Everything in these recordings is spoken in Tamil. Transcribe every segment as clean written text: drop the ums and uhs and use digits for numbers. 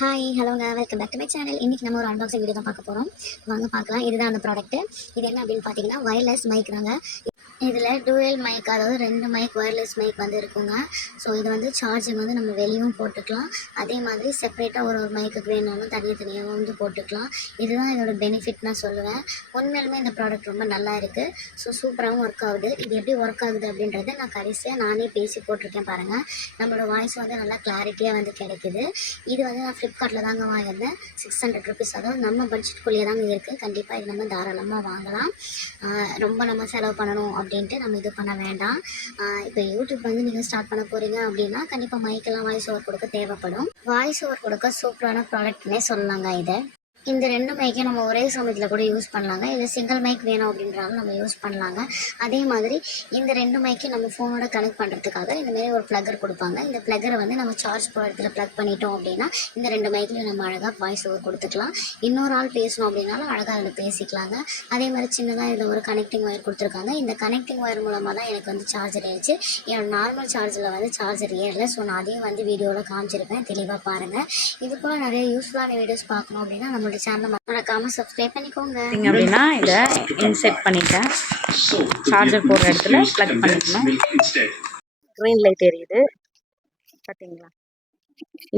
ஹாய் ஹலோங்க welcome back to my channel. இன்றைக்கி நம்ம ஒரு அன்பாக்சிங் வீடியோ தான் பார்க்க போகிறோம். வாங்க பார்க்கலாம். இதுதான் அந்த ப்ராடக்ட்டு. இது என்ன அப்படின்னு பார்த்தீங்கன்னா வயர்லெஸ் மைக் தாங்க. இதில் டூயல் மைக், அதாவது 2 மைக் ஒயர்லெஸ் மைக் வந்து இருக்குங்க. ஸோ இது வந்து சார்ஜிங் வந்து நம்ம வெளியும் போட்டுக்கலாம். அதே மாதிரி செப்பரேட்டாக ஒரு மைக்குக்கு வேணாலும் தனியாக வந்து போட்டுக்கலாம். இதுதான் இதோட பெனிஃபிட் நான் சொல்லுவேன். உண்மையிலுமே இந்த ப்ராடக்ட் ரொம்ப நல்லா இருக்குது. ஸோ சூப்பராகவும் ஒர்க் ஆகுது. இது எப்படி ஒர்க் ஆகுது அப்படின்றத நான் கடைசியாக நானே பேசி போட்டிருக்கேன் பாருங்கள். நம்மளோட வாய்ஸ் வந்து நல்லா கிளாரிட்டியாக வந்து கிடைக்குது. இது வந்து நான் ஃப்ளிப்கார்ட்டில் தாங்க வாங்கியிருந்தேன். 600 ருபீஸ், அதாவது நம்ம பட்ஜெட்குள்ளேயே தாங்க இருக்குது. கண்டிப்பாக இது நம்ம தாராளமாக வாங்கலாம். ரொம்ப நம்ம செலவு பண்ணணும் அப்படின்ட்டு நம்ம இது பண்ண வேண்டாம். இப்போ யூடியூப் வந்து நீங்கள் ஸ்டார்ட் பண்ண போகிறீங்க அப்படின்னா கண்டிப்பாக மைக்கெல்லாம் வாய்ஸ் ஓவர் கொடுக்க தேவைப்படும். வாய்ஸ் ஓவர் கொடுக்க சூப்பரான ப்ராடக்ட்னே சொல்லலாங்க இதை. இந்த 2 மைக்கையும் நம்ம ஒரே சமயத்தில் கூட யூஸ் பண்ணலாங்க. இல்லை சிங்கிள் மைக் வேணும் அப்படின்றாலும் நம்ம யூஸ் பண்ணலாங்க. அதே மாதிரி இந்த 2 மைக்கையும் நம்ம ஃபோனோட கனெக்ட் பண்ணுறதுக்காக இந்தமாரி ஒரு ப்ளக்கர் கொடுப்பாங்க. இந்த ப்ளக்கரை வந்து நம்ம சார்ஜ் போகிற இடத்துல ப்ளக் பண்ணிட்டோம் அப்படின்னா இந்த 2 மைக்லையும் நம்ம அழகாக வாய்ஸ் ஓவர் கொடுத்துக்கலாம். இன்னொரு ஆள் பேசணும் அப்படின்னாலும் அழகாக அதில் பேசிக்கலாங்க. அதே மாதிரி சின்னதாக இதில் ஒரு கனெக்டிங் ஒயர் கொடுத்துருக்காங்க. இந்த கனெக்டிங் ஒயர் மூலமாக தான் எனக்கு வந்து சார்ஜர் ஏறிச்சு. என்னோட நார்மல் சார்ஜில் வந்து சார்ஜர் ஏறல. ஸோ நான் அதையும் வந்து வீடியோவில் காமிச்சிருப்பேன். தெளிவாக பாருங்கள். இது போல் நிறைய யூஸ்ஃபுல்லான வீடியோஸ் பார்க்கணும் அப்படின்னா நம்மளோட சேனலை மறக்காமல் சப்ஸ்கிரைப் பண்ணிக்கோங்க. அப்படின்னா இதை இன்செட் பண்ணிட்டேன். சார்ஜர் போடுற இடத்துல ப்ளக் பண்ணிக்கணும். க்ரீன் லைட் எரியுது பார்த்தீங்களா?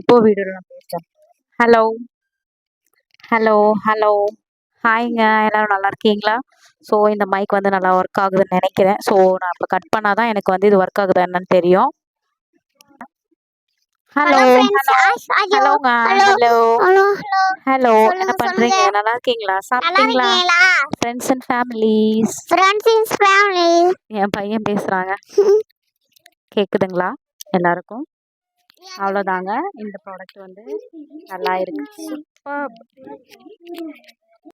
இப்போ வீடியோவில் நான் பேசுகிறேன். ஹலோ ஹலோ ஹலோ ஹாய்ங்க, எல்லோரும் நல்லா இருக்கீங்களா? ஸோ இந்த மைக் வந்து நல்லா ஒர்க் ஆகுதுன்னு நினைக்கிறேன். ஸோ நான் இப்போ கட் பண்ணால் தான் எனக்கு வந்து இது ஒர்க் ஆகுதா என்னன்னு தெரியும். ஹலோ ஹலோங்க, ஹலோ ஹலோ, என்ன பண்றீங்க? நல்லா இருக்கீங்களா? சாப்பிட்டீங்களா? ஃப்ரெண்ட்ஸ் அண்ட் ஃபேமிலிஸ், என் பையன் பேசுறாங்க. கேக்குதுங்களா எல்லாருக்கும்? அவ்வளோதாங்க. இந்த ப்ராடக்ட் வந்து நல்லா இருக்கு. சூப்பர்.